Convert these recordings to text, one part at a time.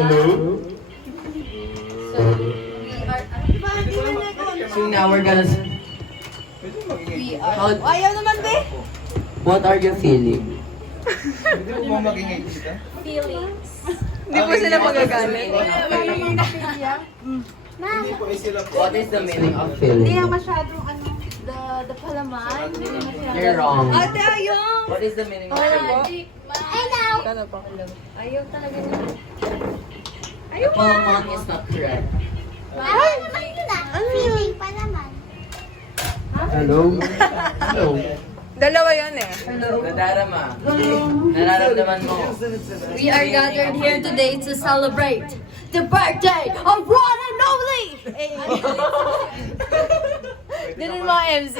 Hello? So, So now we're gonna... we are... How, Ayaw naman, be! what are you feeling? Hindi mo ba maging kita? Feelings. Hindi po sila magagalit. Hindi po sila po. What is the meaning of Hindi feeling? yan masyadong ano, the palaman. Hindi yan masyadong... You're wrong. Ate, ayaw! What is the meaning of Ano po? feeling? I know! Ano po? Ayaw talaga niya. The palaman is not correct. Ay, naman yun ah. Feeling pa naman. Hello? Hello? Dalawa yun eh. Nadarama. Nararamdaman mo. We are gathered here today to celebrate the birthday of one and only! Ganun mga MC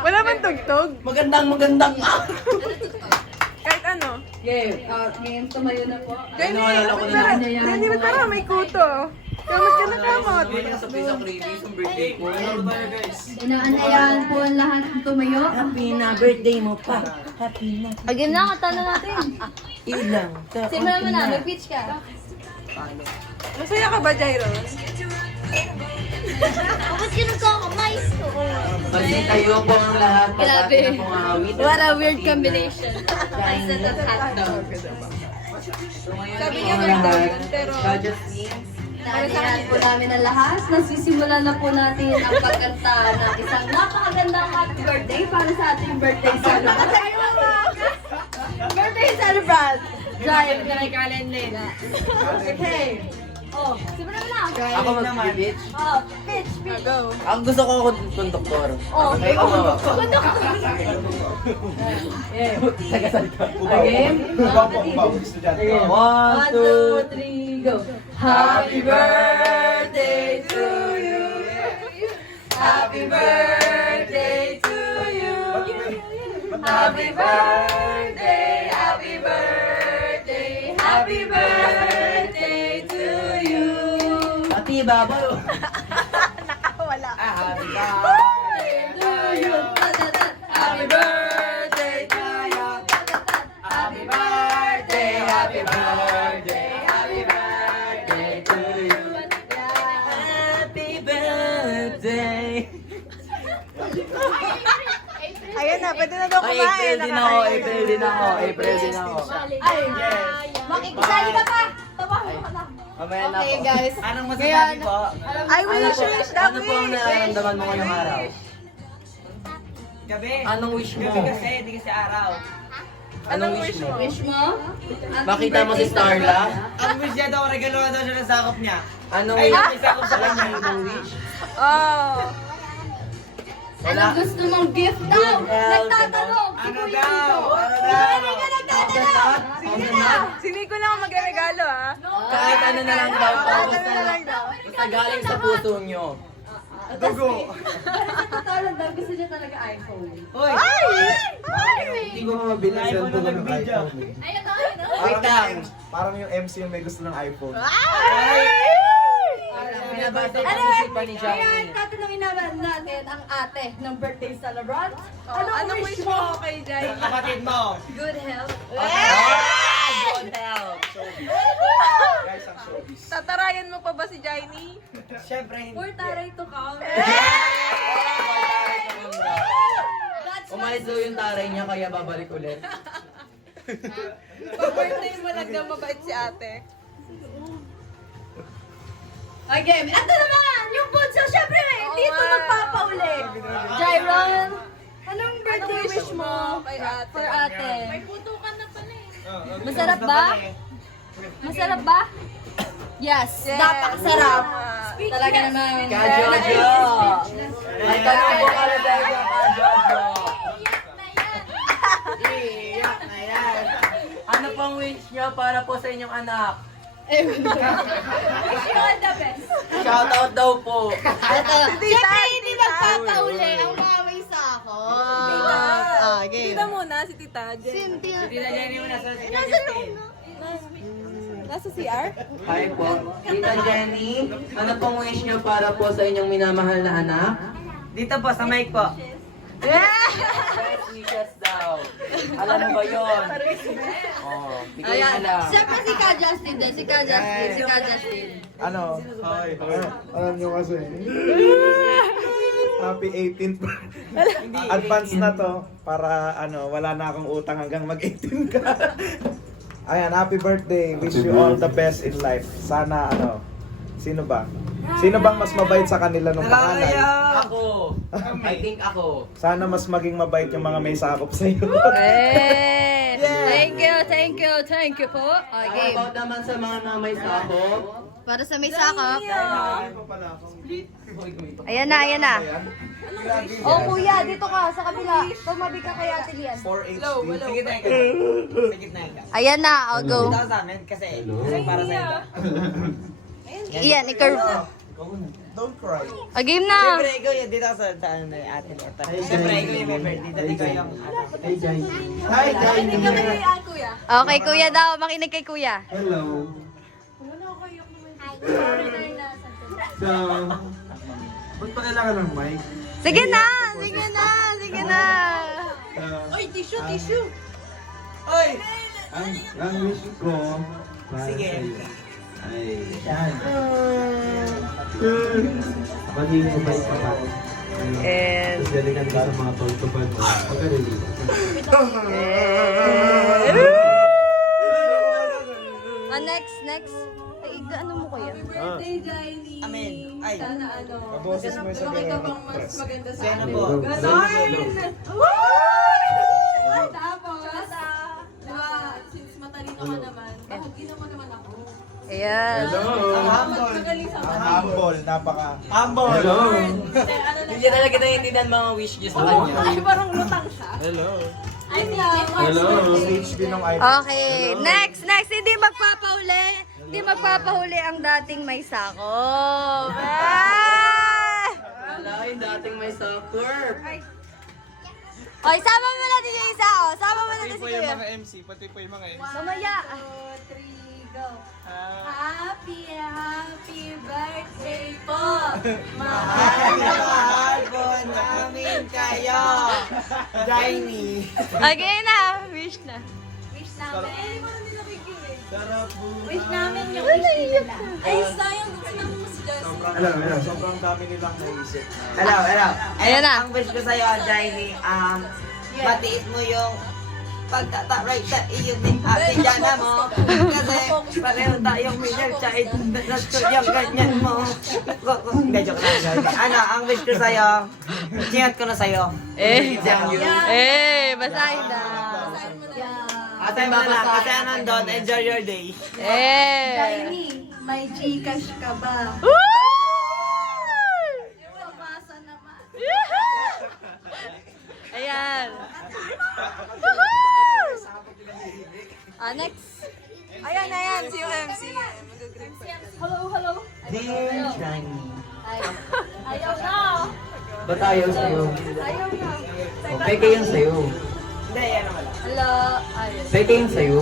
Wala bang tugtog? Magandang Kahit ano. Ngayon tumayo na po. Jenny, Naalala ko na tara, lang. Jenny, tara, may kuto. Kamot ka na kamot. Hindi na sabi sa previous yung birthday ko. Ano tayo guys? Inaanayaan po ang lahat ng tumayo. Happy na birthday mo pa. Happy na. Again na, katalo natin. Ilang. Simulan mo na, may pitch ka. Masaya ka ba, Jairon? Bakit ka nagkakamais ko? Kasi tayo po ang lahat. Grabe. Pagkati na pong awit. What a weird combination. Instead of hotdog. So ngayon Sabi po niya ang birthday lahat. yun, pero... Gadgets ni Naanayaan po namin ang lahat. Nasisimulan na po natin ang pagkanta ng isang napakagandang happy birthday para sa ating birthday celebrant. Birthday celebrant! Drive na nagkalan nila. Okay. Oh, simulan mo na. Ako mag-bitch. Oh, pitch. Go. Ang gusto ko konduktor. Oh, Ay, ako. Tagasal ka. Again. Kumbaw, estudyante. Again. 1, 2, 3, go. Happy birthday to you. Happy birthday to you. Happy birthday, happy birthday, happy birthday to you. Ati babaw. Nakawala. Happy birthday to you. Happy birthday to you. Happy birthday, happy birthday, happy birthday to you. Happy birthday. Ayan na, pwede na daw Ay, kumain. April din ako, April din ako, April din ako. Ay, makikisali ka pa. Tawahan ka na. Mamaya na Okay, po. guys. Anong masasabi po? I wish, wish, the Ano po ang wish. nararamdaman mo ngayong araw? Gabi. Anong wish mo? Gabi kasi, di kasi araw. Anong wish mo? Wish mo? Makita mo si Starla? Ang wish niya daw, regalo na daw siya ng sakop niya. Anong Ay, wish? may sakop sa kanya. Anong wish? Oh. Anong gusto mong gift daw? Nagtatanong. Ano daw? Ano daw? Sige na. Sini ko lang magregalo ah. Kahit ano na lang daw po. Ano na lang daw. Basta galing sa puso nyo. Dugo. Sa totoo lang daw, gusto niya talaga iPhone. Uy! Hindi ko mabili ang iPhone cellphone na ng nag-video. iPhone. Ayun na, ayun na. Wait lang. Parang yung MC yung may gusto ng iPhone. Binabasa ko Anyway, si pa ni ngayon, Johnny. tatanungin naman natin ang ate ng birthday celebrant. Anong wish mo kay Jai? Kapatid mo. Good health. Good health. Guys, ang showbiz. Tatarayan mo pa ba si Jaini? Siyempre, hindi. For taray to come. That's Umalis daw yung taray niya kaya babalik ulit. Pag birthday mo lang daw mabait si ate. Okay, ito naman! Yung bunso, syempre, dito nga. magpapauli. Jairon, anong birthday Anong wish mo kay ate? for ate? putukan na pala eh. Masarap ba? Masarap ba? Yes, napakasarap. Talaga naman. Ka-Jojo! May tanong po ka na sa inyo, Ka-Jojo! Iyak na yan! Ano pong wish niyo para po sa inyong anak? Wish you all the best. Shoutout daw po! Ito, syempre hindi magpapauli ang mga may sakot. Okay. Tita muna, si Tita Jen. Hindi na Jenny mo nasa Nasa CR? Hi po. Tita Jenny, ano pong wish niyo para po sa inyong minamahal na anak? Dito po, sa mic po. Best wishes daw. Alam mo ba yun? Oh, di ko Ayan. alam. Siyempre si Ka Justin din. Si Ka Justin. Si Ka Justin. Ano? Alam nyo kasi. Happy 18th. Advance na to para wala na akong utang hanggang mag-18 ka. Ayan, happy birthday. Wish you all the best in life. Sana sino ba? Sino bang mas mabait sa kanila nung panganay? Ako. I think ako. Sana mas maging mabait yung mga may sakop sa iyo. Eh, thank you po. Okay. About naman sa mga na may sakop. Para sa may sakop. Ayan na. Oh, kuya, dito ka, sa kabila. Tumabi ka kay Ate Lian. 4 Sige na ka. Sige na ka. Ayan na, I'll go. Ito sa amin kasi para sa ito. Iyan, ikaw. Don't cry. Game na. Siyempre, ikaw yung dito sa ano na ate nito. Siyempre, ikaw yung may birthday. Dati ko yung Hey, Jai. Hi, Jai. kuya. Okay, kuya daw. Makinig kay kuya. Hello. So, ba't pa kailangan ng mic? Sige na. Oy, tissue. Oy! Ang wish ko para Sige. sa'yo ay yan. Maging mabait ka pa. And... Tapos galingan ka sa mga pagtupad mo. Pagkalili. Next. Ay, ano mo kuya? Birthday, Jaini. Amen. Ay. Sana Kaboses mo yung sa lumaki ka Verona pang mas Press. maganda sa Sana amin. po. Ganon! Tapos, diba, since matalino ka naman, bahagin mo naman ako. Ayan. Ang humble. Magaling sa Ang humble, napaka. Humble. Hello. Hindi niya talaga naiintindihan mga wish niya sa kanya. Ay, parang lutang siya. Hello. Ay, Hello. HB ng iPhone. Okay, next. Hindi magpapahuli ang dating may sakop. Wala yung dating may sakop. Oy, sama mo natin yung isa, oh. Sama mo natin si kuya. MC, pati po yung mga MC. Mamaya. 2, 3, go. Happy birthday po! Mahal po namin kayo. Jaini. Okay na, wish na. Wish namin. Ay, hindi mo na nakikinig. Sarap po. Wish namin yung wish nila. Ay, sayang. Gusto namin mas Justin. Sobrang dami nilang naisip. Hello. Ayan na. Ang wish ko sa'yo, Jaini, matiis mo yung pagtataray sa iyo ni Ate Jana mo. Kasi pareho tayong middle child. Nasto yung ganyan mo. Hindi, joke lang. Ang wish ko sa'yo, chingat ko na sa'yo. Basahin na. Ate mo na lang, kasi nandun, enjoy your day. Jaini, may Gcash ka ba? Pabasa naman. Ayan. Next. Ayan, si UMC. Hello. Dear Johnny. Ayaw na. Ba't ayaw sa'yo? Ayaw na. Okay kayong sa'yo. Hindi, yan naman lang. Hello. Ayun. Okay kayong sa'yo.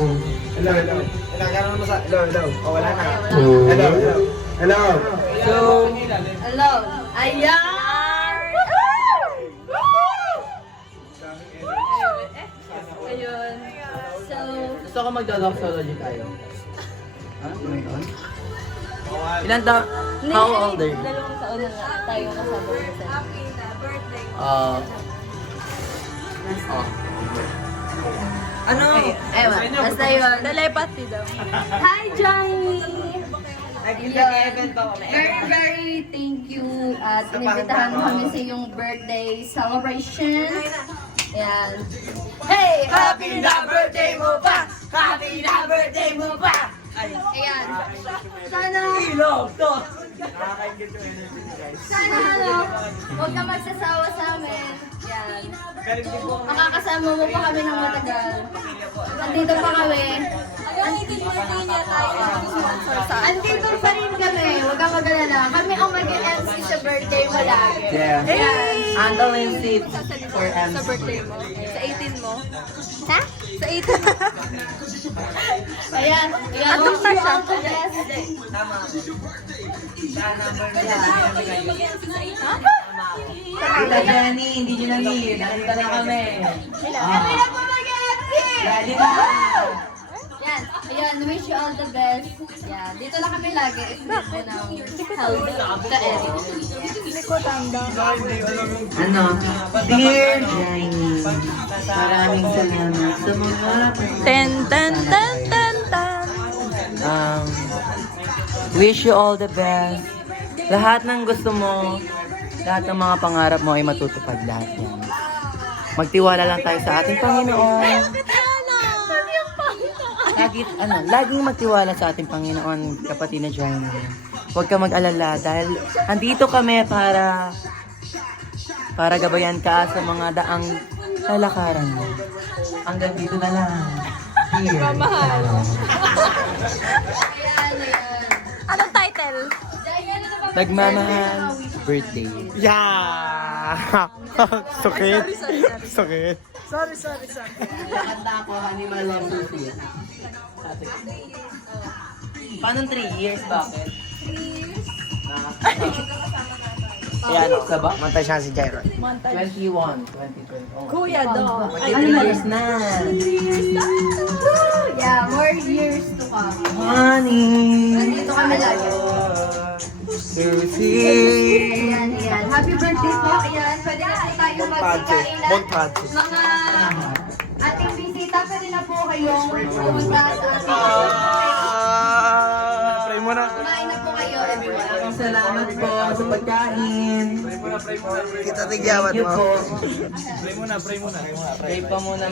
Hello. Nagkaroon mo sa... Hello. O, wala na. Wala. Hello. So, Hello. Ayan. Ayun. So, gusto ko magdo-doxology tayo. Ha? Ilan taon? How old are you? Dalawang taon na nga tayo kasama. Happy na birthday. Ano? Ewan. Basta yun. Telepathy daw. Hi, Johnny! Nag-event pa kami. Very thank you at inibitahan mo kami sa iyong birthday celebration. Ayan. Hey! Happy na birthday mo pa! Happy na birthday mo pa! Ayan. Sana, Ilog to! huwag ka magsasawa sa amin. Yan. Makakasama mo pa kami ng matagal. Andito pa kami. Andito pa rin kami. Huwag kang mag-alala. Kami ang mag-MC sa birthday mo lagi. Yeah. Ayan. Handling seat for MC. Sa birthday mo? Sa 18 mo? Ha? Sa 18. Ayan. Ayan. Ano pa siya? Tama ako. Sa number niya. Tita Jenny, hindi nyo na need. Nakita na kami. Kami na po mag-MC! Ready na! Yan, ayan, wish you all the best. Yan, dito lang kami lagi. If need mo ng help sa area. Ano? Dear Jaime, maraming salamat sa mga Ten, ten, ten, ten, ten. Wish you all the best. Lahat ng gusto mo, lahat ng mga pangarap mo ay matutupad lahat yan. Magtiwala lang tayo sa ating Panginoon. Laging magtiwala sa ating Panginoon, kapatid na Jaime. Huwag ka mag-alala dahil andito kami para gabayan ka sa mga daang lalakaran mo. Hanggang dito na lang. Here. Ayan, ayan. Anong title? Nagmamahal birthday. Yeah! Sakit. Sakit. Kanta ako, Animal Love Sophia. Paano 3 years? Bakit? 3 years? Yan o. Saba? Mantay siya si Jairo. 21, 2020. Oh. Kuya do. Pati 3 years na. Yeah, more years to come. Honey. Nandito kami lagi. Susie. Ayan, ayan. Happy birthday po. Ayan, pwede na po tayo magkikain na. Montage. Mga ating bisita, pwede na po kayong pumunta sa ating Pray mo na. kumain na po kayo, everyone. Salamat po sa pagkain. Kita tigyawan Thank you mo. po. Pray muna, pray muna. Pray pa muna.